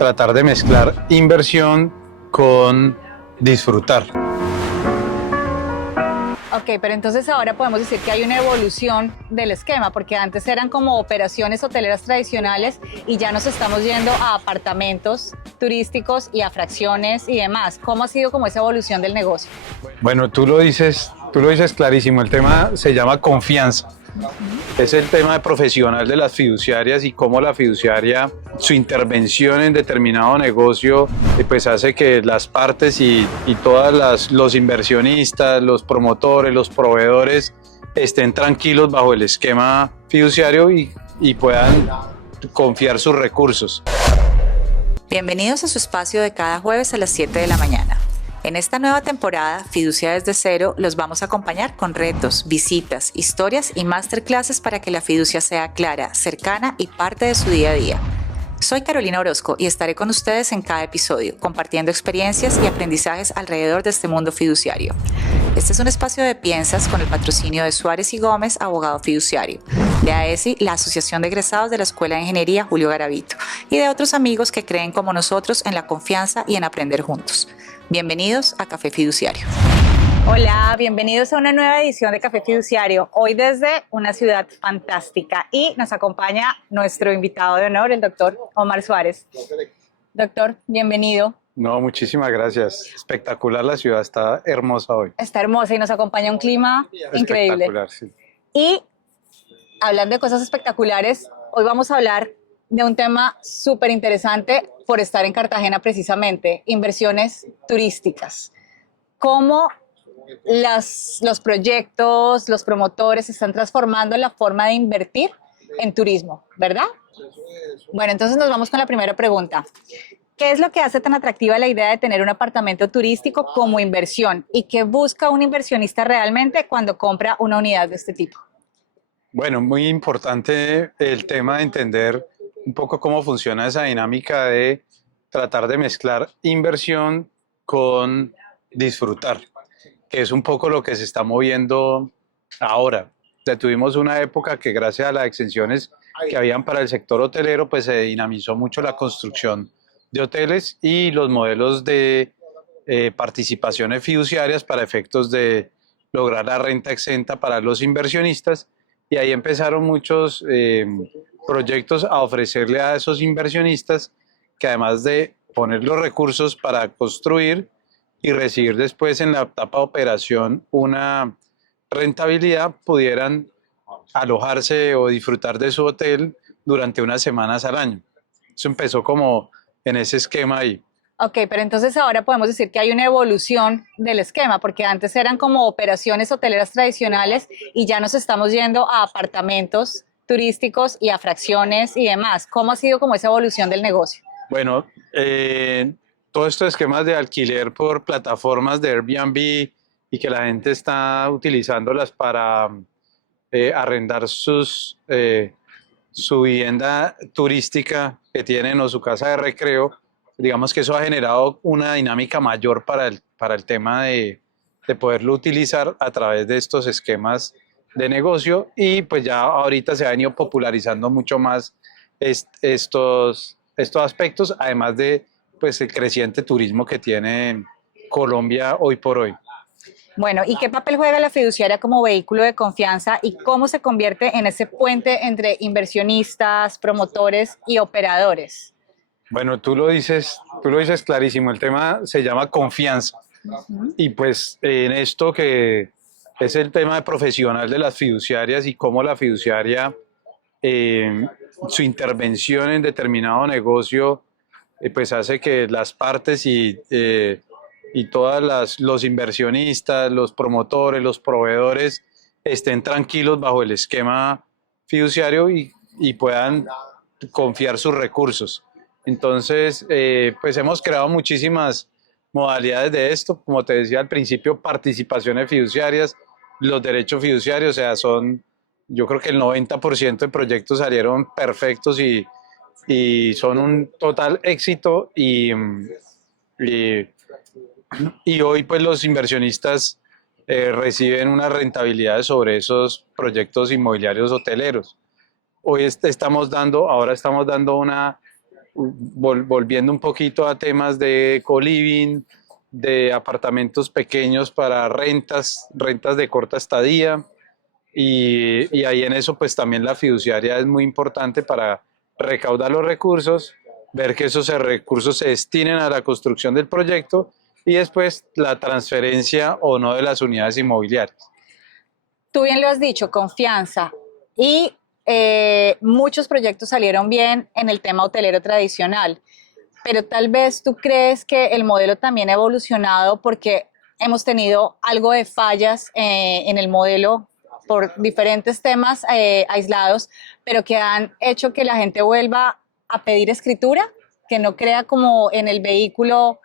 tratar de mezclar inversión con disfrutar. Ok, pero entonces ahora podemos decir que hay una evolución del esquema, porque antes eran como operaciones hoteleras tradicionales y ya nos estamos yendo a apartamentos turísticos y a fracciones y demás. ¿Cómo ha sido como esa evolución del negocio? Bueno, tú lo dices clarísimo, el tema se llama confianza. Es el tema de profesional de las fiduciarias y cómo la fiduciaria, su intervención en determinado negocio, pues hace que las partes y todas los inversionistas, los promotores, los proveedores estén tranquilos bajo el esquema fiduciario y puedan confiar sus recursos. Bienvenidos a su espacio de cada jueves a las 7 de la mañana. En esta nueva temporada, Fiducia desde cero, los vamos a acompañar con retos, visitas, historias y masterclasses para que la fiducia sea clara, cercana y parte de su día a día. Soy Carolina Orozco y estaré con ustedes en cada episodio, compartiendo experiencias y aprendizajes alrededor de este mundo fiduciario. Este es un espacio de Piensas con el patrocinio de Suárez y Gómez, abogado fiduciario, de AESI, la Asociación de Egresados de la Escuela de Ingeniería Julio Garavito, y de otros amigos que creen como nosotros en la confianza y en aprender juntos. Bienvenidos a Café Fiduciario. Hola, bienvenidos a una nueva edición de Café Fiduciario, hoy desde una ciudad fantástica y nos acompaña nuestro invitado de honor, el doctor Omar Suárez. Doctor, bienvenido. No, muchísimas gracias. Espectacular la ciudad, está hermosa hoy. Está hermosa y nos acompaña un clima increíble. Espectacular, sí. Y hablando de cosas espectaculares, hoy vamos a hablar de un tema súper interesante por estar en Cartagena precisamente, inversiones turísticas. ¿Cómo los proyectos, los promotores están transformando la forma de invertir en turismo, ¿verdad? Bueno, entonces nos vamos con la primera pregunta. ¿Qué es lo que hace tan atractiva la idea de tener un apartamento turístico como inversión? ¿Y qué busca un inversionista realmente cuando compra una unidad de este tipo? Bueno, muy importante el tema de entender un poco cómo funciona esa dinámica de tratar de mezclar inversión con disfrutar, que es un poco lo que se está moviendo ahora. Ya tuvimos una época que gracias a las exenciones que habían para el sector hotelero, pues se dinamizó mucho la construcción de hoteles y los modelos de participaciones fiduciarias para efectos de lograr la renta exenta para los inversionistas, y ahí empezaron muchos proyectos a ofrecerle a esos inversionistas que, además de poner los recursos para construir y recibir después en la etapa de operación una rentabilidad, pudieran alojarse o disfrutar de su hotel durante unas semanas al año. Eso empezó como en ese esquema ahí. Ok, pero entonces ahora podemos decir que hay una evolución del esquema, porque antes eran como operaciones hoteleras tradicionales y ya nos estamos yendo a apartamentos turísticos y a fracciones y demás. ¿Cómo ha sido como esa evolución del negocio? Bueno, todos estos esquemas de alquiler por plataformas de Airbnb y que la gente está utilizándolas para arrendar su vivienda turística que tienen o su casa de recreo, digamos que eso ha generado una dinámica mayor para el tema de poderlo utilizar a través de estos esquemas de negocio, y pues ya ahorita se han ido popularizando mucho más estos aspectos, además de pues el creciente turismo que tiene Colombia hoy por hoy. Bueno, ¿y qué papel juega la fiduciaria como vehículo de confianza y cómo se convierte en ese puente entre inversionistas, promotores y operadores? Bueno, tú lo dices clarísimo, el tema se llama confianza. Y pues en esto que es el tema de profesional de las fiduciarias y cómo la fiduciaria, su intervención en determinado negocio, pues hace que las partes y todas los inversionistas, los promotores, los proveedores estén tranquilos bajo el esquema fiduciario y puedan confiar sus recursos. Entonces, pues hemos creado muchísimas modalidades de esto, como te decía al principio, participaciones fiduciarias, los derechos fiduciarios, o sea, yo creo que el 90% de proyectos salieron perfectos y son un total éxito, y hoy pues los inversionistas reciben unas rentabilidades sobre esos proyectos inmobiliarios hoteleros. Ahora estamos dando volviendo un poquito a temas de co-living, de apartamentos pequeños para rentas de corta estadía. Y ahí en eso pues también la fiduciaria es muy importante para recaudar los recursos, ver que esos recursos se destinen a la construcción del proyecto y después la transferencia o no de las unidades inmobiliarias. Tú bien lo has dicho, confianza. Y muchos proyectos salieron bien en el tema hotelero tradicional, pero tal vez tú crees que el modelo también ha evolucionado porque hemos tenido algo de fallas en el modelo por diferentes temas aislados, pero que han hecho que la gente vuelva a pedir escritura, que no crea como en el vehículo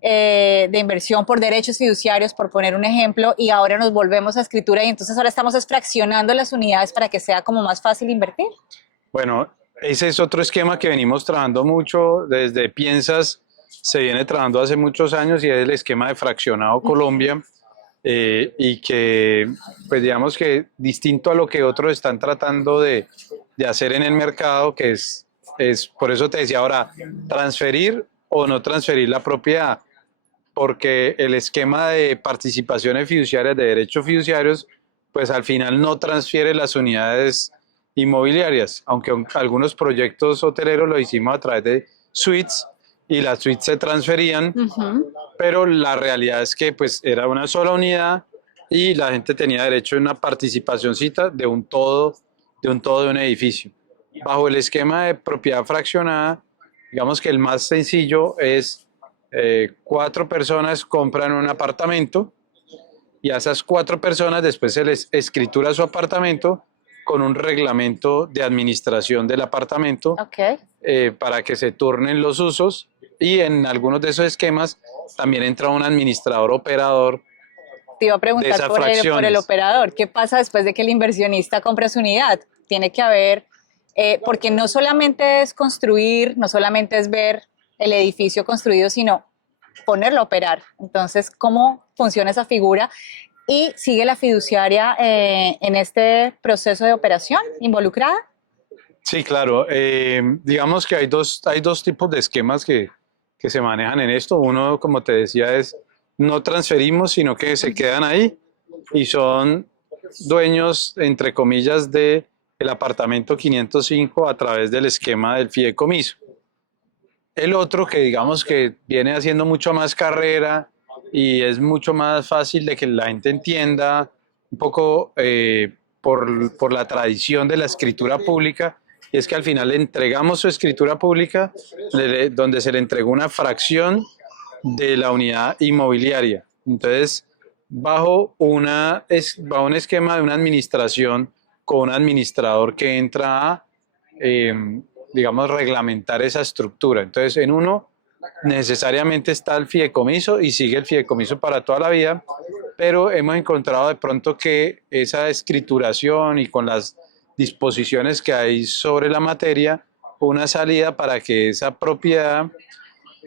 de inversión por derechos fiduciarios, por poner un ejemplo, y ahora nos volvemos a escritura y entonces ahora estamos fraccionando las unidades para que sea como más fácil invertir. Bueno, ese es otro esquema que venimos trabajando mucho, desde Piensas se viene trabajando hace muchos años y es el esquema de Fraccionado Colombia, y que, pues digamos que distinto a lo que otros están tratando de hacer en el mercado, que es por eso te decía ahora, transferir o no transferir la propiedad, porque el esquema de participaciones fiduciarias, de derechos fiduciarios, pues al final no transfiere las unidades inmobiliarias, aunque algunos proyectos hoteleros lo hicimos a través de suites y las suites se transferían, pero la realidad es que pues era una sola unidad y la gente tenía derecho a una participacióncita de un todo de un edificio. Bajo el esquema de propiedad fraccionada, digamos que el más sencillo es 4 personas compran un apartamento y a esas 4 personas después se les escritura su apartamento con un reglamento de administración del apartamento, para que se turnen los usos, y en algunos de esos esquemas también entra un administrador operador. Te iba a preguntar por el operador, ¿qué pasa después de que el inversionista compre su unidad? Tiene que haber, porque no solamente es construir, no solamente es ver el edificio construido, sino ponerlo a operar. Entonces, ¿cómo funciona esa figura? ¿Y sigue la fiduciaria en este proceso de operación involucrada? Sí, claro. Digamos que hay dos tipos de esquemas que se manejan en esto. Uno, como te decía, es no transferimos, sino que se quedan ahí y son dueños, entre comillas, del apartamento 505 a través del esquema del fideicomiso. El otro, que digamos que viene haciendo mucho más carrera y es mucho más fácil de que la gente entienda, un poco por la tradición de la escritura pública, y es que al final le entregamos su escritura pública donde se le entregó una fracción de la unidad inmobiliaria. Entonces, bajo un esquema de una administración con un administrador que entra a, digamos, reglamentar esa estructura. Entonces, en uno necesariamente está el fideicomiso y sigue el fideicomiso para toda la vida, pero hemos encontrado de pronto que esa escrituración y con las disposiciones que hay sobre la materia, una salida para que esa propiedad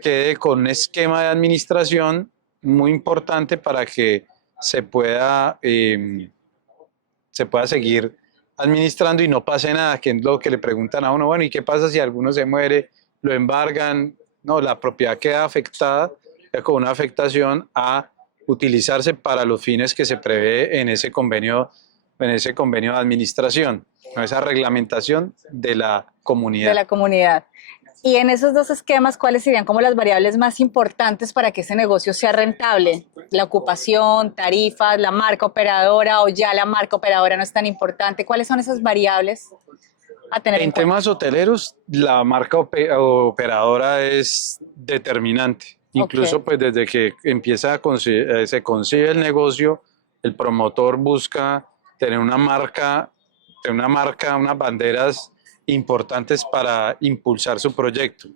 quede con un esquema de administración muy importante para que se pueda seguir administrando y no pase nada, que es lo que le preguntan a uno, bueno, ¿y qué pasa si alguno se muere, lo embargan? No, la propiedad queda afectada, queda con una afectación a utilizarse para los fines que se prevé en ese convenio de administración, con esa reglamentación de la comunidad. De la comunidad. Y en esos dos esquemas, ¿cuáles serían como las variables más importantes para que ese negocio sea rentable? ¿La ocupación, tarifas, la marca operadora o ya la marca operadora no es tan importante? ¿Cuáles son esas variables a tener en cuenta? En temas hoteleros, la marca operadora es determinante. Incluso pues desde que se concibe el negocio, el promotor busca tener una marca, unas banderas importantes para impulsar su proyecto.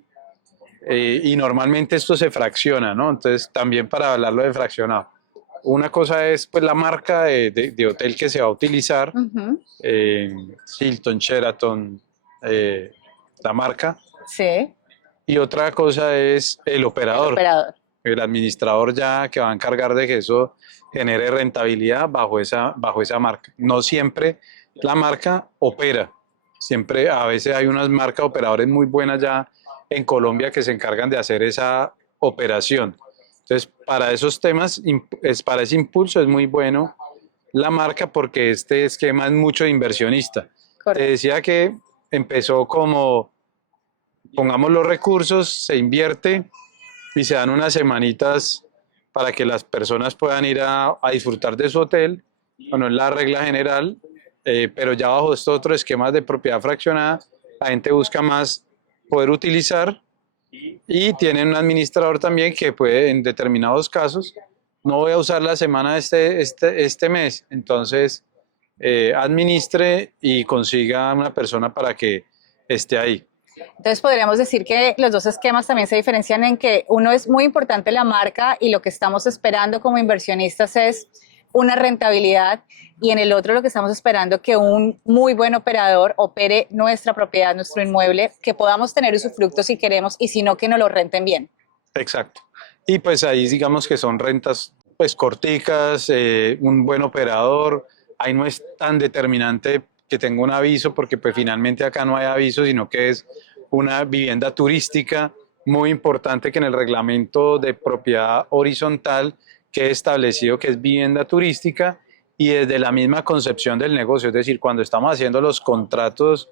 Y normalmente esto se fracciona, ¿no? Entonces, también para hablarlo de fraccionado. Una cosa es pues la marca de hotel que se va a utilizar, Hilton, Sheraton, la marca. Sí. Y otra cosa es el operador. El administrador ya que va a encargar de que eso genere rentabilidad bajo esa marca. No siempre la marca opera. Siempre, a veces hay unas marcas operadores muy buenas ya en Colombia que se encargan de hacer esa operación. Entonces, para esos temas, para ese impulso es muy bueno la marca porque este esquema es mucho de inversionista. Te Correcto. decía que empezó como, pongamos los recursos, se invierte y se dan unas semanitas para que las personas puedan ir a disfrutar de su hotel. Bueno, es la regla general, pero ya bajo estos otros esquemas de propiedad fraccionada, la gente busca más poder utilizar y tienen un administrador también que puede, en determinados casos, no voy a usar la semana este mes, entonces administre y consiga una persona para que esté ahí. Entonces podríamos decir que los dos esquemas también se diferencian en que uno es muy importante la marca y lo que estamos esperando como inversionistas es una rentabilidad y en el otro lo que estamos esperando que un muy buen operador opere nuestra propiedad, nuestro inmueble, que podamos tener usufructo si queremos y si no que nos lo renten bien. Exacto. Y pues ahí digamos que son rentas pues corticas, un buen operador, ahí no es tan determinante que tenga un aviso porque pues finalmente acá no hay aviso, sino que es una vivienda turística muy importante que en el reglamento de propiedad horizontal quede establecido que es vivienda turística y desde la misma concepción del negocio, es decir, cuando estamos haciendo los contratos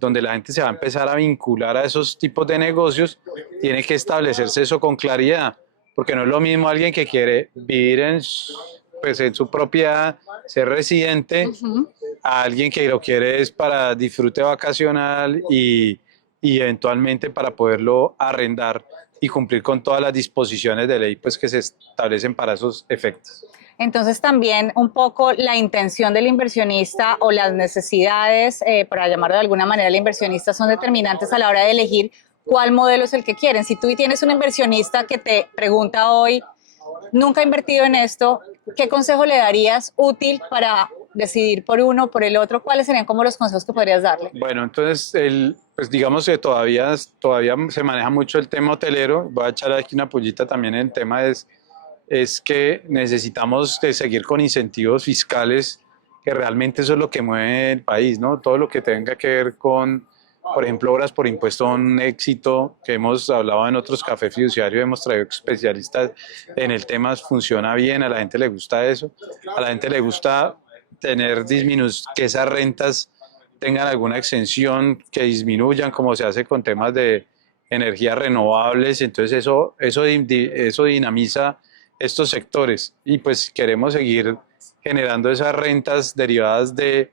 donde la gente se va a empezar a vincular a esos tipos de negocios, tiene que establecerse eso con claridad, porque no es lo mismo alguien que quiere vivir pues en su propiedad, ser residente, a alguien que lo quiere es para disfrute vacacional y eventualmente para poderlo arrendar y cumplir con todas las disposiciones de ley pues, que se establecen para esos efectos. Entonces también un poco la intención del inversionista o las necesidades, para llamarlo de alguna manera, el inversionista son determinantes a la hora de elegir cuál modelo es el que quieren. Si tú tienes un inversionista que te pregunta hoy, nunca he invertido en esto, ¿qué consejo le darías útil para decidir por uno o por el otro? ¿Cuáles serían como los consejos que podrías darle? Bueno, entonces, pues digamos que todavía se maneja mucho el tema hotelero. Voy a echar aquí una pullita también en el tema es que necesitamos de seguir con incentivos fiscales, que realmente eso es lo que mueve el país, ¿no? Todo lo que tenga que ver con, por ejemplo, obras por impuesto, un éxito que hemos hablado en otros cafés fiduciarios, hemos traído especialistas en el tema, funciona bien, a la gente le gusta eso, a la gente le gusta tener que esas rentas tengan alguna exención, que disminuyan, como se hace con temas de energías renovables, entonces eso dinamiza estos sectores y pues queremos seguir generando esas rentas derivadas del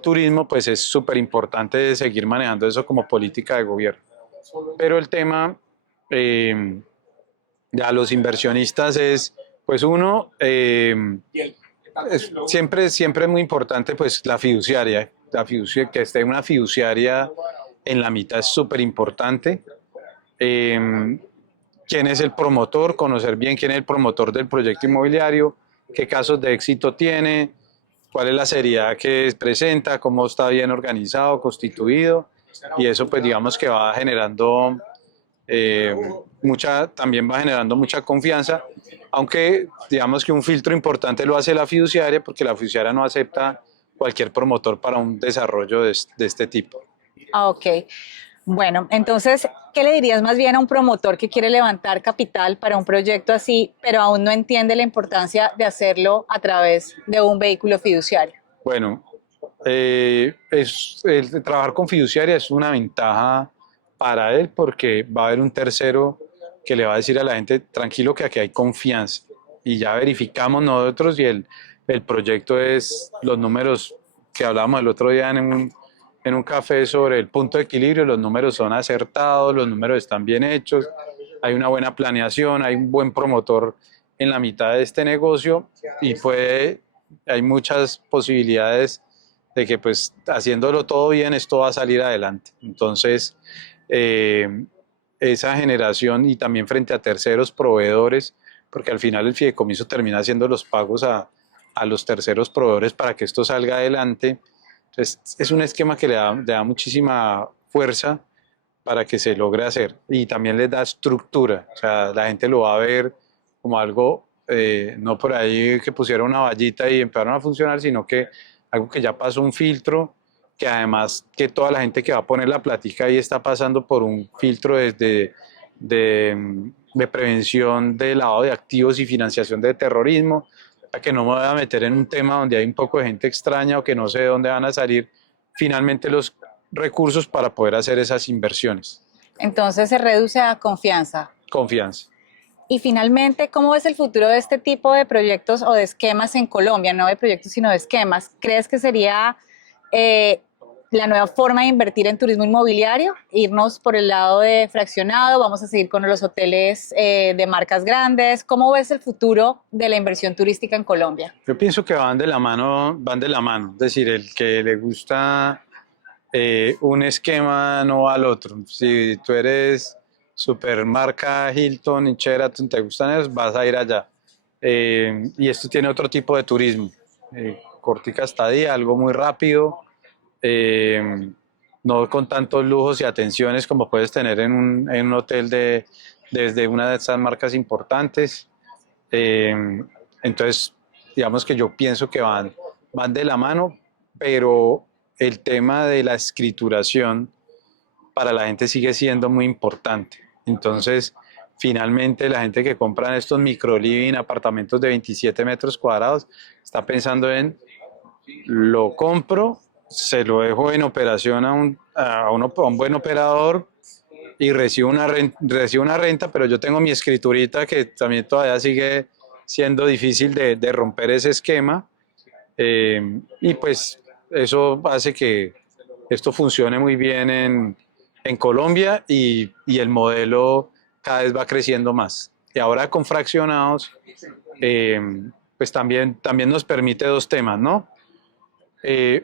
turismo, pues es súper importante seguir manejando eso como política de gobierno. Pero el tema de los inversionistas es, pues uno, siempre es muy importante pues la fiduciaria, que esté una fiduciaria en la mitad es súper importante. Quién es el promotor, conocer bien quién es el promotor del proyecto inmobiliario, qué casos de éxito tiene, cuál es la seriedad que presenta, cómo está bien organizado, constituido, y eso pues digamos que va generando también va generando mucha confianza, aunque digamos que un filtro importante lo hace la fiduciaria, porque la fiduciaria no acepta cualquier promotor para un desarrollo de este tipo. Ah, ok. Bueno, entonces, ¿qué le dirías más bien a un promotor que quiere levantar capital para un proyecto así, pero aún no entiende la importancia de hacerlo a través de un vehículo fiduciario? Bueno, trabajar con fiduciaria es una ventaja para él porque va a haber un tercero que le va a decir a la gente, tranquilo que aquí hay confianza y ya verificamos nosotros y el proyecto es los números que hablábamos el otro día en un café sobre el punto de equilibrio, los números son acertados, los números están bien hechos, hay una buena planeación, hay un buen promotor en la mitad de este negocio y hay muchas posibilidades de que pues haciéndolo todo bien esto va a salir adelante. Entonces, esa generación y también frente a terceros proveedores, porque al final el fideicomiso termina haciendo los pagos a los terceros proveedores para que esto salga adelante. Entonces, es un esquema que le da muchísima fuerza para que se logre hacer y también les da estructura, o sea, la gente lo va a ver como algo, no por ahí que pusieron una vallita y empezaron a funcionar, sino que algo que ya pasó un filtro que además que toda la gente que va a poner la plática ahí está pasando por un filtro de prevención de lavado de activos y financiación de terrorismo, para que no me voy a meter en un tema donde hay un poco de gente extraña o que no sé de dónde van a salir finalmente los recursos para poder hacer esas inversiones. Entonces se reduce a confianza. Confianza. Y finalmente, ¿cómo ves el futuro de este tipo de proyectos o de esquemas en Colombia? No de proyectos, sino de esquemas. ¿Crees que sería la nueva forma de invertir en turismo inmobiliario? Irnos por el lado de fraccionado, vamos a seguir con los hoteles de marcas grandes. ¿Cómo ves el futuro de la inversión turística en Colombia? Yo pienso que van de la mano, Es decir, el que le gusta un esquema no va al otro. Si tú eres super marca Hilton y Sheraton, te gustan esos, vas a ir allá. Y esto tiene otro tipo de turismo. Cortica estadía, algo muy rápido, no con tantos lujos y atenciones como puedes tener en un hotel desde una de esas marcas importantes. Entonces, digamos que yo pienso que van de la mano, pero el tema de la escrituración para la gente sigue siendo muy importante. Entonces, finalmente la gente que compra estos micro living, apartamentos de 27 metros cuadrados, está pensando en lo compro, se lo dejo en operación a un buen operador y recibo una renta, pero yo tengo mi escriturita que también todavía sigue siendo difícil de romper ese esquema, y pues eso hace que esto funcione muy bien en Colombia y el modelo cada vez va creciendo más. Y ahora con fraccionados, pues también nos permite dos temas, ¿no?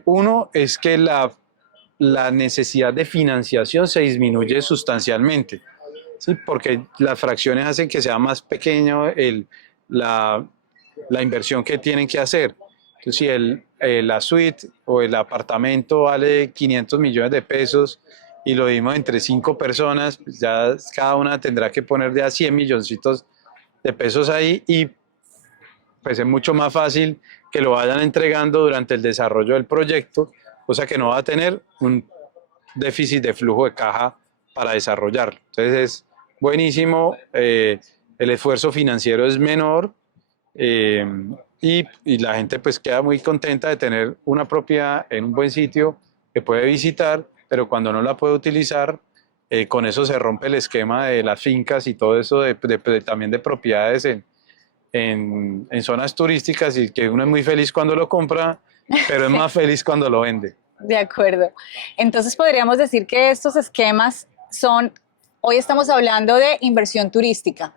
Uno es que la necesidad de financiación se disminuye sustancialmente, ¿sí? Porque las fracciones hacen que sea más pequeño la inversión que tienen que hacer. Entonces, si la suite o el apartamento vale 500 millones de pesos y lo dimos entre 5 personas, pues ya cada una tendrá que poner de a 100 milloncitos de pesos ahí, y pues es mucho más fácil que lo vayan entregando durante el desarrollo del proyecto, cosa que no va a tener un déficit de flujo de caja para desarrollarlo. Entonces es buenísimo, el esfuerzo financiero es menor, y la gente pues queda muy contenta de tener una propiedad en un buen sitio que puede visitar, pero cuando no la puede utilizar, con eso se rompe el esquema de las fincas y todo eso también de propiedades en zonas turísticas, y que uno es muy feliz cuando lo compra, pero es más feliz cuando lo vende. De acuerdo. Entonces podríamos decir que estos esquemas hoy estamos hablando de inversión turística,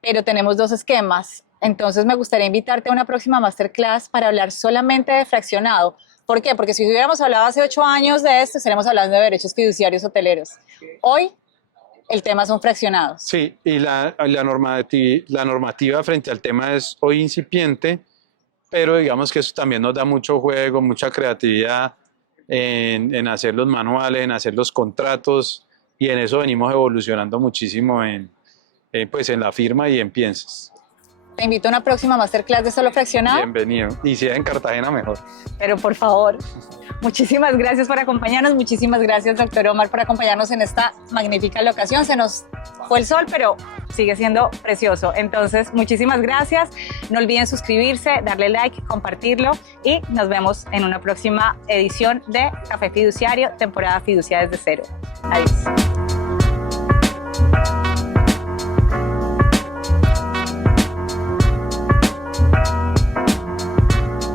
pero tenemos dos esquemas. Entonces me gustaría invitarte a una próxima masterclass para hablar solamente de fraccionado. ¿Por qué? Porque si hubiéramos hablado hace 8 años de esto, estaríamos hablando de derechos fiduciarios hoteleros. Hoy el tema son fraccionados. Sí, y la normativa frente al tema es hoy incipiente, pero digamos que eso también nos da mucho juego, mucha creatividad en hacer los manuales, en hacer los contratos, y en eso venimos evolucionando muchísimo pues en la firma y en Piensas. Te invito a una próxima masterclass de solo fraccionado. Bienvenido. Y si es en Cartagena, mejor. Pero por favor, muchísimas gracias por acompañarnos. Muchísimas gracias, doctor Omar, por acompañarnos en esta magnífica locación. Se nos fue el sol, pero sigue siendo precioso. Entonces, muchísimas gracias. No olviden suscribirse, darle like, compartirlo, y nos vemos en una próxima edición de Café Fiduciario, temporada Fiducia desde cero. Adiós.